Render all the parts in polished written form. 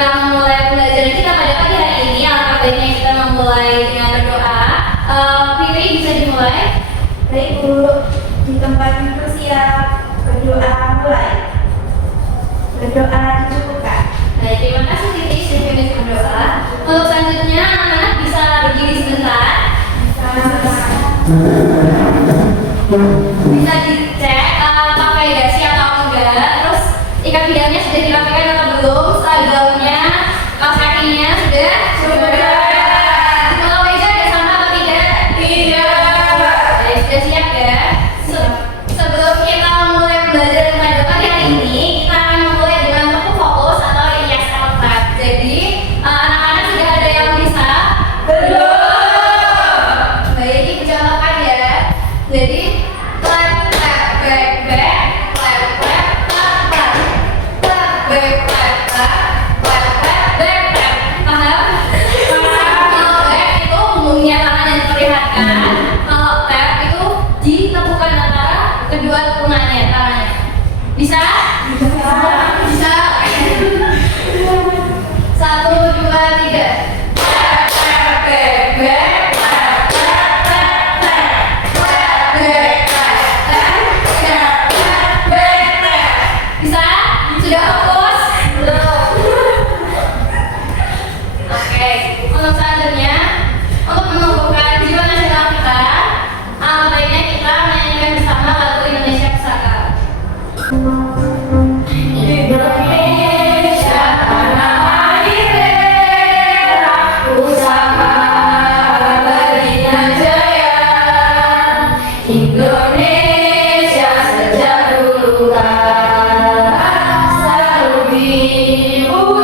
kita memulai pembelajaran kita pada pagi hari ini, alangkah baiknya kita memulai dengan berdoa. Fitri bisa dimulai. Baik Bu, di tempat itu siap. Berdoa mulai. Berdoa dicukupkan. Baik, terima kasih Fitri sudah bisa berdoa. Untuk selanjutnya anak-anak bisa berdiri sebentar. Bisa dicek pakai dasi atau enggak. Terus ikat pinggangnya sudah dirapikan atau belum? Gaunnya, kaos kakinya sudah? Kalau meja ada sama atau tidak? Baik, sudah siap ya? Sebelum kita mulai belajar pada pagi hari ini, kita akan memulai dengan buku fokus atau rias alfabet. Jadi anak-anak sudah ada yang bisa? Belum. Baik, dicontohkan ya. Jadi clap clap back back, clap clap clap clap, clap back clap clap, clap clap back clap. Paham? Kalau back itu umumnya tangan yang diperlihatkan. Kalau clap itu ditepukan antara kedua tepungannya tangannya. Bisa? Bisa. 1, 2, 3. Clap clap back back, clap clap clap clap, clap back clap clap, clap clap back clap. Bisa? Sudah fokus? Belum. Oke, untuk selanjutnya, untuk menumbuhkan jiwa nasional kita, baiknya kita menyanyikan bersama lagu Indonesia Pusaka. Indonesia tanah air merah, pusaka abadinya jaya. Indonesia sejak dulu kala selalu dipuja-puja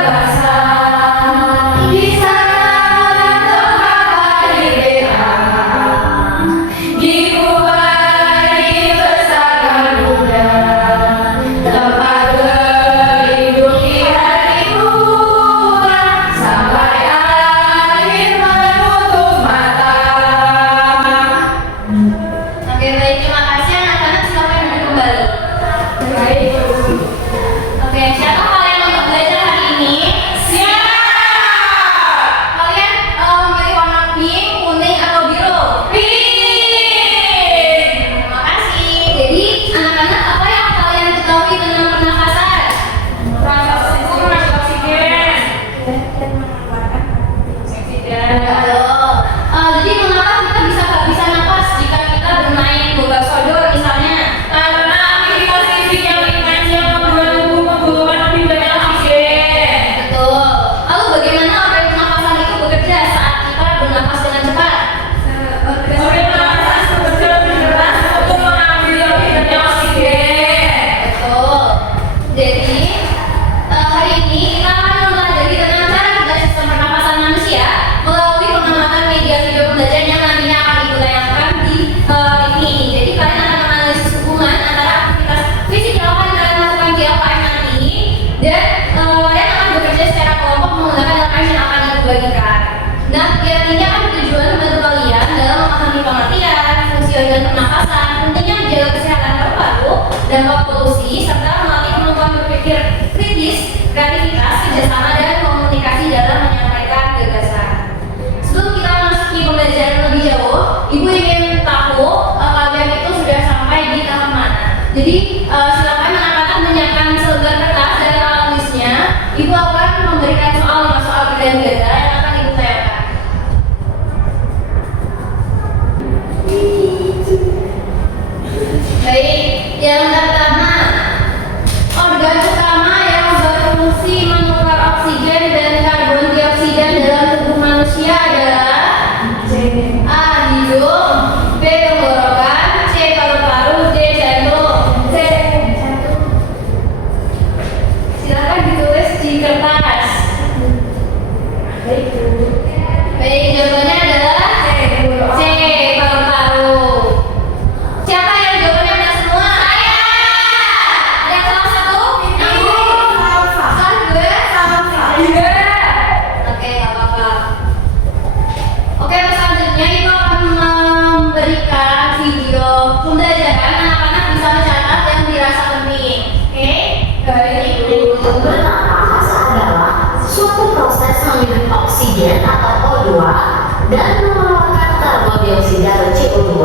bangsa. Di sana tempat merdeka, dibuat dibesarkan muda, tempat berlindung di hari tua, sampai akhir menutup mata. Oke, baik, terima kasih anak-anak, silakan duduk kembali. Baik. Oke, siapa kalian untuk belajar hari ini? Siap. Kalian memilih warna pink, kuning, atau biru? Pink. Terima kasih. Jadi anak-anak, apa yang kalian ketahui tentang pernafasan? Proses oksigen. Dan mengeluarkan Halo. Jadi mengapa kita gak bisa napas jika kita bermain bola sodor misalnya? Karena aktivitas fisik yang intens yang membuat tubuh membutuhkan lebih banyak oksigen. Betul. Lalu bagaimana organ pernafasan itu bekerja saat kita bernafas dengan cepat? Organ pernafasan bekerja lebih keras untuk mengambil lebih banyak oksigen. Betul. Jadi hari ini kita akan mempelajari tentang cara kerja sistem pernafasan manusia melalui pengamatan media video pembelajaran yang nantinya akan ibu tayangkan di TV ini. Jadi kalian akan menganalisis hubungan antara aktivitas fisik yang akan kalian lakukan di LKM nanti dan kalian akan bekerja secara kelompok menggunakan LKM yang akan ibu bagikan. Nah, kegiatan ini akan bertujuan membantu kalian dalam memahami pengertian, fungsi organ pernafasan, pentingnya menjaga kesehatan paru-paru, dampak polusi, serta melatih kemampuan berpikir kritis, kreativitas, kerjasama, dan komunikasi dalam menyampaikan gagasan. Sebelum kita memasuki pembelajaran lebih jauh, Ibu ingin tahu kalian itu sudah sampai di tahap mana. Jadi silakan anak-anak menyiapkan selembar kertas dan alat tulisnya. Ibu akan memberikan soal pilihan ganda yang akan Ibu tayangkan. Baik, yang pertama, organ utama yang berfungsi menukar oksigen dan mengeluarkan karbon dioksida atau CO2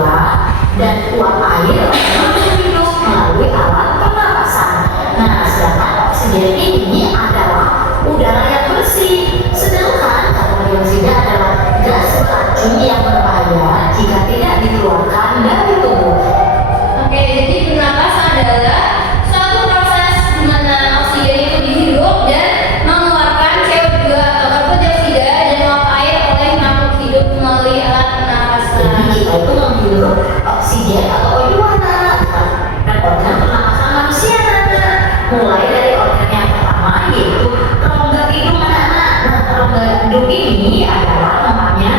dan uap air untuk hidup melalui alat pernapasan. Nah, sedangkan oksigen ini adalah udara yang bersih, sedangkan karbon dioksida adalah gas beracun yang berbahaya jika tidak dikeluarkan dari tubuh. Oke, jadi bernapas adalah suatu proses di mana oksigen itu dihirup dan mengeluarkan CO2 atau karbon dioksida dan uap air oleh makhluk hidup melalui alat pernapasan. Jadi kita itu menghirup oksigen atau O2 dan organ pernapasan manusia. Mulai dari organ yang pertama yaitu rongga hidung anak-anak. Nah, rongga hidung ini adalah namanya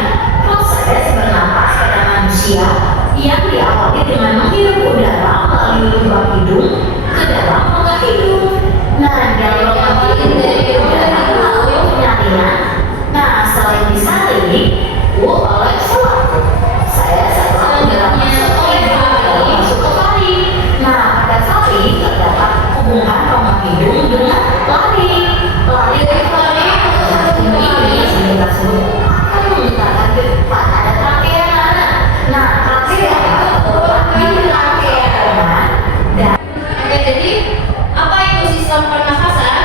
proses bernapas pada manusia yang diawali dengan menghirup udara melalui lubang hidung ke dalam rongga hidung. Nah, dari rongga hidung udara melalui penyaringan. Nah, selain disaring oleh suatu saya udara masuk oleh masuk ke faring. Nah, pada faring terdapat hubungan rongga hidung dengan laring. Laring ini kita sebut akan mengenalkan ke depan ada trakea. Nah, trakea di trakea dan Oke, jadi apa itu sistem pernafasan?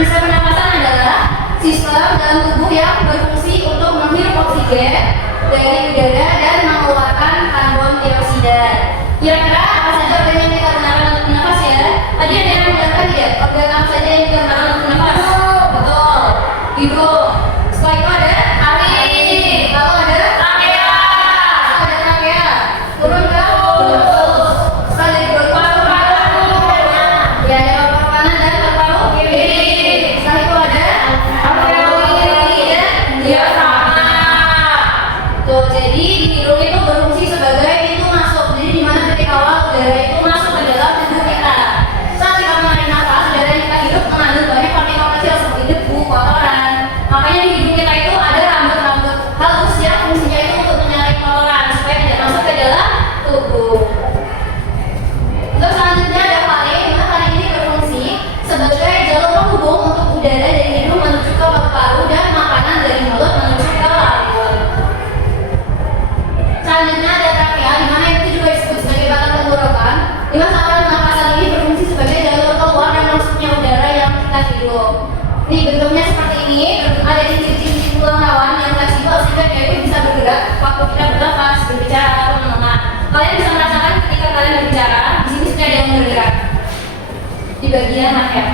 Sistem pernafasan adalah sistem dalam tubuh yang berfungsi untuk menghirup oksigen dari udara dan mengeluarkan karbon dioksida. Kira-kira apa saja organ yang kita gunakan untuk bernafas ya? Tadi ada yang menjelaskan tidak? Organ apa saja yang kita gunakan untuk bernafas? Betul. Hidung. Setelah itu ada taring. Lalu ada trakea. Ada trakea. Turun ke usus. Setelah dari paru-paru. Ya, ada paru-paru kanan dan paru-paru kiri. Setelah itu ada alveoli dan diafragma. Tuh, jadi di hidung itu berfungsi sebagai pintu masuk. Jadi di mana ketika awal udara itu masuk ke dalam tubuh kita. Saat kita menarik nafas, udara yang kita hidup mengandung banyak partikel kecil seperti debu, kotoran. Makanya di hidung kita itu ada rambut-rambut halus yang fungsinya itu untuk menyaring kotoran supaya tidak masuk ke dalam tubuh. Untuk selanjutnya ada faring, di mana faring ini berfungsi sebagai jalur penghubung untuk udara dari hidung menuju ke paru-paru dan makanan dari mulut menuju ke lambung. Selanjutnya ada trakea, di mana itu juga disebut sebagai batang tenggorokan. Di mana saluran pernapasan ini berfungsi sebagai jalur keluar dan masuknya udara yang kita hirup. Ini bentuknya seperti ini, ada cincin-cincin tulang rawan yang fleksibel sehingga dia itu bisa bergerak waktu kita bernafas, berbicara atau menenang. Kalian bisa merasakan ketika kalian berbicara, di sini sudah ada yang bergerak di bagian leher.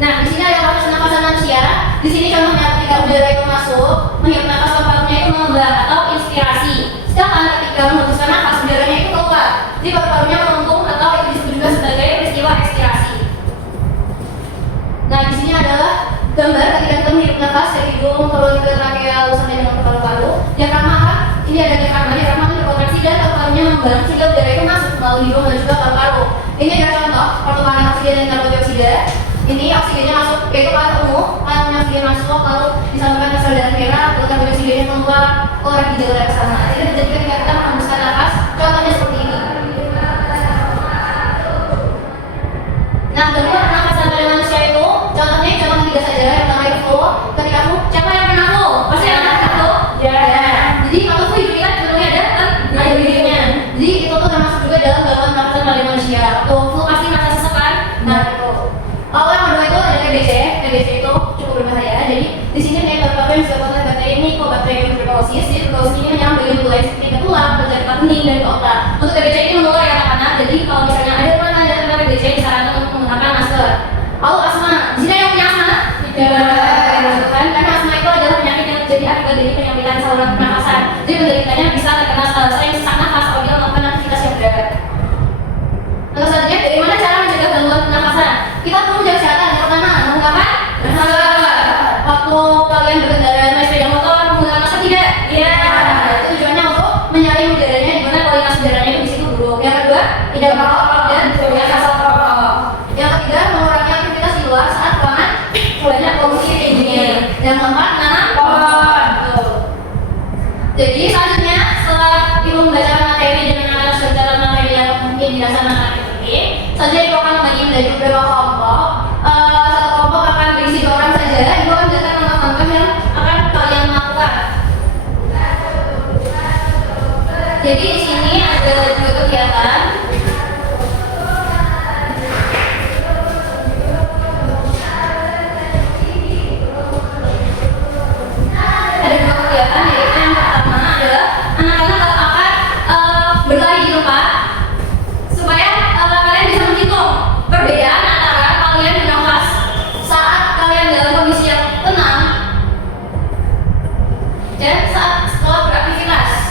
Nah, di sini ada proses pernapasan manusia. Di sini contohnya ketika udara itu masuk, menghirup nafas ke parunya itu mengembang atau inspirasi. Sedangkan ketika menghembuskan nafas, udaranya itu keluar. Jadi paru-parunya melengkung atau itu disebut juga sebagai peristiwa ekspirasi. Nah, di sini adalah gambar ketika kita menghirup nafas dari hidung turun ke trakea lalu sampai dengan ke paru-paru. Diafragma kan? Ini ada diafragma itu berkontraksi dan paru-parunya mengembang sehingga udara itu masuk melalui hidung dan juga paru-paru. Ini adalah contoh pertukaran oksigen dan karbon dioksida. Ini oksigennya masuk, yaitu kalau ungu, kalau oksigen masuk, lalu disampaikan ke sel darah merah, lalu karbon dioksigennya keluar di jalur yang sama. Ini terjadi ketika kita menghembuskan nafas. Contohnya seperti ini. Nah, kedua pernafasan pada manusia itu, contohnya cuma 3 saja. Yang pertama itu flow. Ketika flow, siapa yang pernah flow? Pasti yang pernah flow? Ya. Jadi kalau flow hidup kita sebelumnya ada air hidupnya. Jadi itu tuh termasuk juga dalam gangguan pernafasan pada manusia. Waktu flow pasti merasa sesak kan? Nah, itu. Lalu yang kedua itu ada TBC. TBC itu cukup berbahaya. Jadi di sini kayak bakteri yang disebut oleh bakteri ini kok bakteri tuberkulosis. Jadi tuberkulosis ini menyerang bagian tulang seperti ke tulang, ke jaringan kening dan ke otak. Untuk TBC ini menular ya anak-anak. Jadi kalau misalnya ada teman yang terkena TBC disarankan untuk menggunakan masker. Lalu asma. Di sini ada yang punya asma? Tidak. Karena asma itu adalah penyakit yang terjadi akibat dari penyempitan saluran pernafasan. Jadi penderitanya bisa terkena sering sesak nafas apabila melakukan aktivitas yang berat. Lalu selanjutnya, dari mana cara mencegah gangguan pernafasan? Kita perlu menjaga kesehatan. Yang pertama, menggunakan masker. Waktu kalian berkendara naik sepeda motor, menggunakan masker tidak? Iya. Itu tujuannya untuk menyaring udaranya di mana kualitas udaranya itu di situ buruk. Yang kedua, tidak merokok dan tidak asal rokok. Yang ketiga, mengurangi aktivitas di luar saat ruangan banyak polusi tinggi. Yang keempat, menanam pohon. Jadi selanjutnya, setelah ibu membacakan materi dengan alas segala materi yang mungkin dirasa anak ini, selanjutnya ibu akan membagi menjadi beberapa kelompok. Satu kelompok akan berisi 2 orang saja. Ibu akan menjelaskan langkah-langkah yang akan kalian Jadi di sini ada dua kegiatan. Ada dua kegiatan, yaitu yang pertama adalah anak-anak akan berlari di tempat supaya kalian bisa menghitung perbedaan antara kalian bernafas saat kalian dalam kondisi yang tenang dan saat setelah beraktivitas.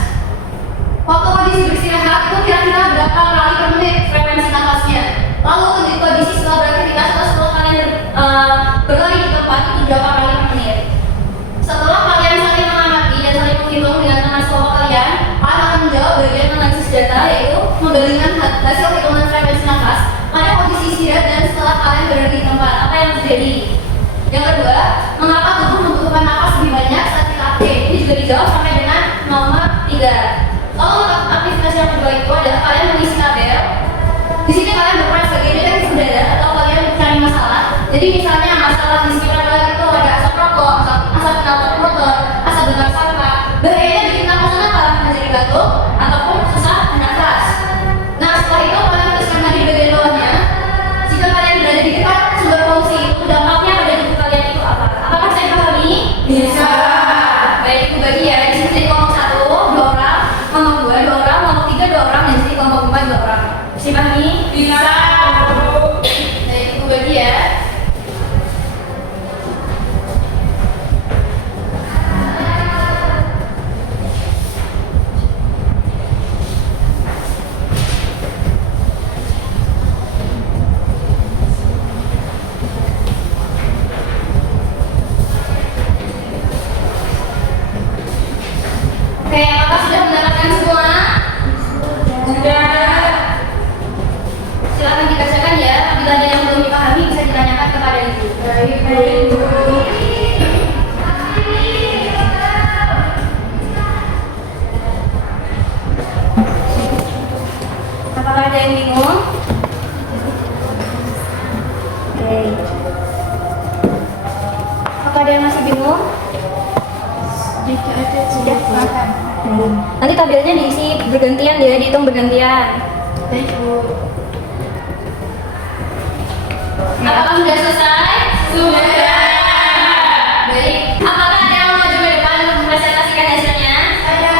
Waktu kondisi beristirahat itu kira-kira berapa kali per menit frekuensi nafasnya. Lalu untuk kondisi setelah beraktivitas atau setelah kalian berlari di tempat itu berapa kali per menit. Setelah kalian saling mengamati dan saling menghitung dengan teman sekelompok kalian akan menjawab bagian analisis data, yaitu membandingkan hasil hitungan frekuensi nafas pada kondisi istirahat dan setelah kalian berada di tempat. Apa yang terjadi? Yang kedua, mengapa tubuh membutuhkan nafas lebih banyak saat kita aktif? Ini juga dijawab sampai dengan nomor 3. Lalu aktivitas yang kedua itu adalah kalian mengisi tabel. Di sini kalian berperan sebagai detektif udara atau kalian mencari masalah. Jadi misalnya masalah di sekitar kalian itu ada asap rokok, asap knalpot motor, asap bakar sampah. Bahayanya bikin nafas nakal menjadi batuk ataupun susah bernafas. Nah setelah itu kalian tuliskan lagi di bagian bawahnya. Jika kalian berada di dekat sumber polusi itu, dampaknya pada tubuh kalian itu apa? Apakah saya pahami? Bisa. Baik, itu bagi ya. Di sini kelompok 1, 2 orang, kelompok 2, 2 orang, kelompok 3, 2 orang, dan di sini kelompok 4, 2 orang. Bisa pahami? Bisa. Baik, itu bagi ya. Oke, apakah sudah mendapatkan semua? Sudah. Silakan dibacakan ya. Apabila ada yang belum dipahami bisa ditanyakan kepada ibu. Baik, Bu. Apakah ada yang bingung? Oke. Apakah ada yang masih bingung? Sudah makan. Nanti tabelnya diisi bergantian ya, dihitung bergantian. Baik, Bu. Apakah sudah selesai? Sudah. Baik. Apakah ada yang mau maju ke depan untuk mempresentasikan hasilnya? Saya.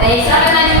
Baik, silakan maju.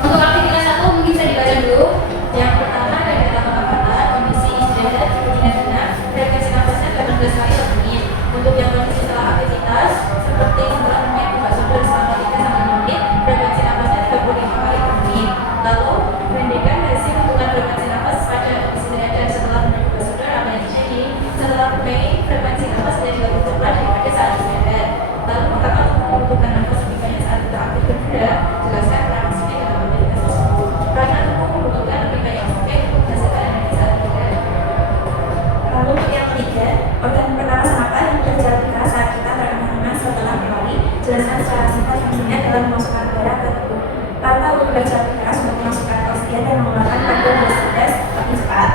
Untuk aktivitas 1 mungkin bisa dibaca dulu. Yang pertama ada data pengamatan kondisi istirahat tidak benar, frekuensi nafasnya 18 kali per menit. Untuk yang kondisi setelah aktivitas seperti setelah bermain bakso selama 3-5 menit, frekuensi nafasnya 35 kali per menit. Lalu bandingkan hasil hitungan frekuensi nafas pada kondisi istirahat dan setelah bermain bakso apa yang terjadi. Setelah bermain, frekuensi nafas tidak jauh lebih cepat daripada saat istirahat. Lalu mengapa tubuh membutuhkan nafas lebih banyak saat kita aktif bergerak? Jelaskan maksudnya dalam aktivitas tersebut. Karena tubuh membutuhkan lebih banyak oksigen untuk menghasilkan energi saat bergerak. Lalu untuk yang ketiga, organ pernapasan apa yang berjalan keras saat kita terkena setelah berlari? Jelaskan secara singkat fungsinya dalam memasukkan udara ke tubuh. Karena untuk berjalan keras untuk memasukkan oksigen dan mengeluarkan karbon dioksida lebih cepat.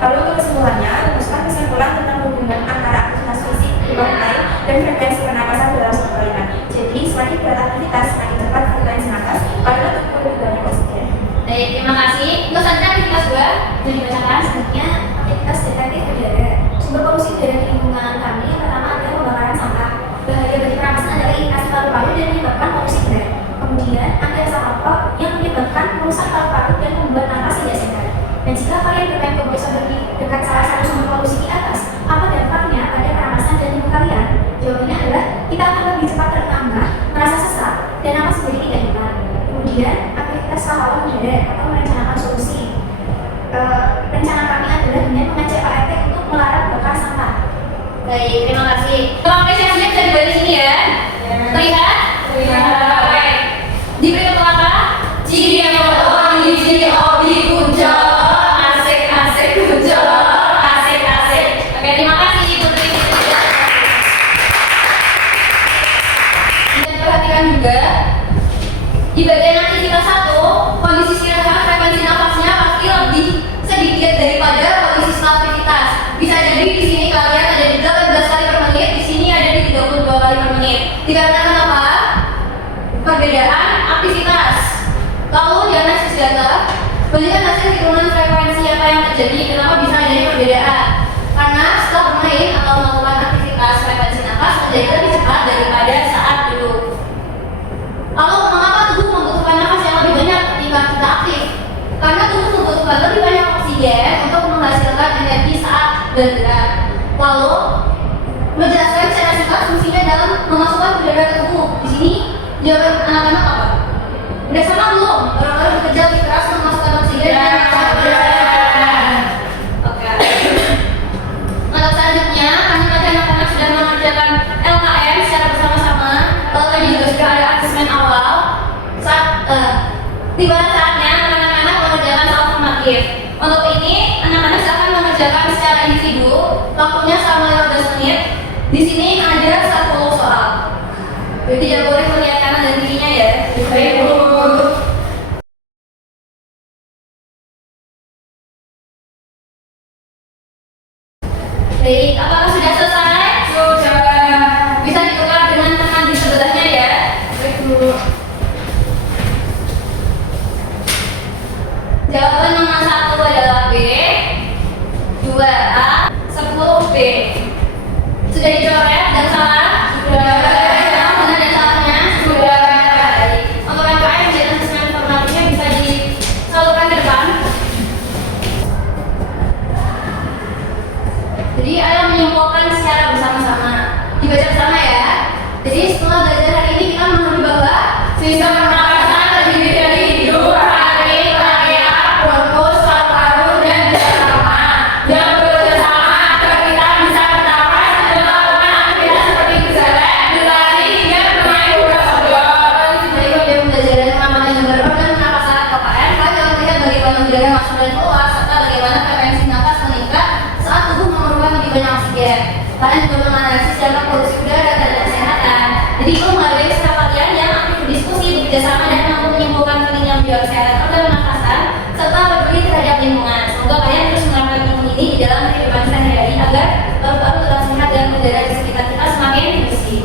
Lalu untuk kesimpulannya, rumuskan kesimpulan tentang hubungan antara aktivitas fisik, lifestyle, dan frekuensi pernapasan dalam satu kalimat. Jadi, semakin beraktivitas, semakin cepat frekuensi nafas, padahal tubuh lebih banyak oksigen. Baik, terima kasih. Untuk selanjutnya aktivitas 2 sudah dibacakan. Selanjutnya, aktivitas detektif udara. Sumber polusi udara di lingkungan kami yang pertama adalah pembakaran sampah. Bahaya bagi pernapasan adalah iritasi paru-paru dan menyebabkan polusi udara. Kemudian, ada asap rokok yang menyebabkan merusak paru-paru dan membuat napas tidak sehat. Dan jika kalian bermain kompresor di dekat salah satu sumber polusi di atas, apa dampaknya pada pernapasan dan tubuh kalian? Jawabannya adalah kita akan lebih cepat tertambah, merasa sesak, dan napas menjadi tidak nyaman. Kemudian, aktivitas pahlawan udara atau merencanakan solusi. Rencana kami adalah dengan mengajak Pak RT untuk melarang bakar sampah. Baik, terima kasih. Tolong apresiasinya bisa dibuat di sini ya. Terlihat? Baik. Diberi kata apa? Cibian foto di puncak. Asik. Banyak hasil hitungan frekuensi apa yang terjadi, kenapa bisa ada perbedaan? Karena setelah bermain atau melakukan aktivitas frekuensi nafas menjadi lebih cepat daripada saat duduk. Lalu mengapa tubuh membutuhkan nafas yang lebih banyak ketika kita aktif? Karena tubuh membutuhkan lebih banyak oksigen untuk menghasilkan energi saat bergerak. Lalu menjelaskan secara singkat fungsinya dalam memasukkan udara ke tubuh. Di sini jawaban anak-anak apa? Udah sama belum? Orang-orang bekerja lebih keras memasukkan oksigen dan oke. Untuk selanjutnya, kami mengajak anak-anak sudah mengerjakan LKM secara bersama-sama. Lalu tadi juga sudah ada asesmen awal. Tiba saatnya anak-anak mengerjakan soal formatif. Untuk ini, anak-anak akan mengerjakan secara individu. Waktunya selama 15 menit. Di sini ada 10 soal. Jadi tidak boleh melihat kanan dan kirinya ya. Baik, Bu. Baik, apakah sudah selesai? Sudah. Bisa ditukar dengan teman di sebelahnya ya. Baik, Bu. Jawaban nomor 1 adalah B, 2A, 10B. Sudah dicoret dan salah? Sudah. Benar dan salahnya? Sudah. Untuk MKM dan asesmen formatifnya bisa disalurkan ke depan. Jadi ayo menyimpulkan secara bersama-sama. Dibaca bersama ya. Jadi setelah belajar hari ini kita memahami bahwa sistem pernapasan terdiri dari 2 hari, rangkaian, bronkus, paru-paru, dan diafragma. Yang bekerja sama agar kita bisa bernapas dan melakukan aktivitas seperti berjalan, berlari, hingga bermain bola sodor. Jadi kalau pembelajaran mengamalkan gambar organ pernapasan KKN, kalian akan melihat bagaimana udara masuk dan keluar serta bagaimana frekuensi nafas meningkat saat tubuh memerlukan lebih banyak oksigen. Kalian juga menganalisis dampak polusi udara terhadap kesehatan. Jadi itu menghargai peserta kalian yang aktif berdiskusi, bekerja sama dan mampu menyimpulkan pentingnya menjaga kesehatan organ pernapasan serta peduli terhadap lingkungan. Semoga kalian terus menerapkan ilmu ini di dalam kehidupan sehari-hari agar paru-paru tetap sehat dan udara di sekitar kita semakin bersih.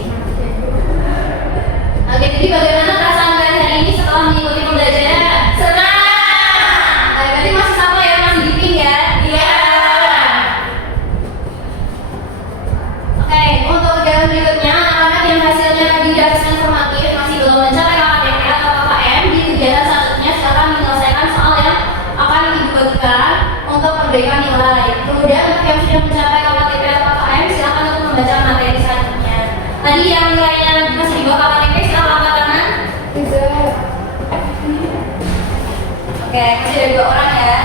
Oke, jadi bagaimana perasaan kalian hari ini setelah mengikuti pembelajaran? Senang! Nah, berarti masih sama ya, masih di ping ya? Iya! Oke, untuk kegiatan berikutnya, anak-anak yang hasilnya di asesmen formatif masih belum mencapai KKTP atau KKM, di kegiatan selanjutnya silakan menyelesaikan soal yang akan dibagikan untuk perbaikan nilai. Kemudian untuk yang sudah mencapai KKTP atau KKM, silakan untuk membaca materi selanjutnya. Tadi yang nilainya masih di bawah KKTP, silakan angkat tangan. Bisa. Oke, masih ada 2 orang ya.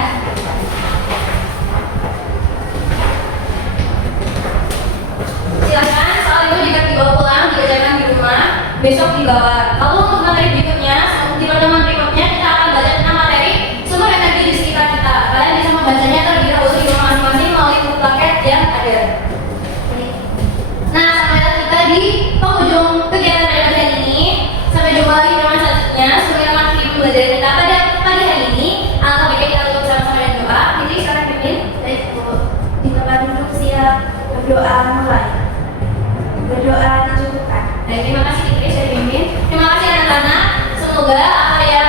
Silakan soal itu jika dibawa pulang, dikerjakan di rumah, besok dibawa. Lalu untuk materi berikutnya, di pertemuan berikutnya kita akan baca tentang materi sumber energi di sekitar kita. Kalian bisa membacanya terlebih dahulu di rumah masing-masing melalui buku paket yang ada. Nah, sampai kita di penghujung kegiatan pembelajaran ini. Sampai jumpa lagi di pertemuan selanjutnya. Semoga mengakhiri pembelajaran kita pada pagi hari ini. Alangkah baiknya kita tutup bersama-sama dengan doa. Jadi sekarang pimpin. Baik, Bu. Di tempat duduk siap, berdoa mulai. Berdoa dicukupkan. Baik, terima kasih Fikri sudah dipimpin. Terima kasih anak-anak. Semoga apa yang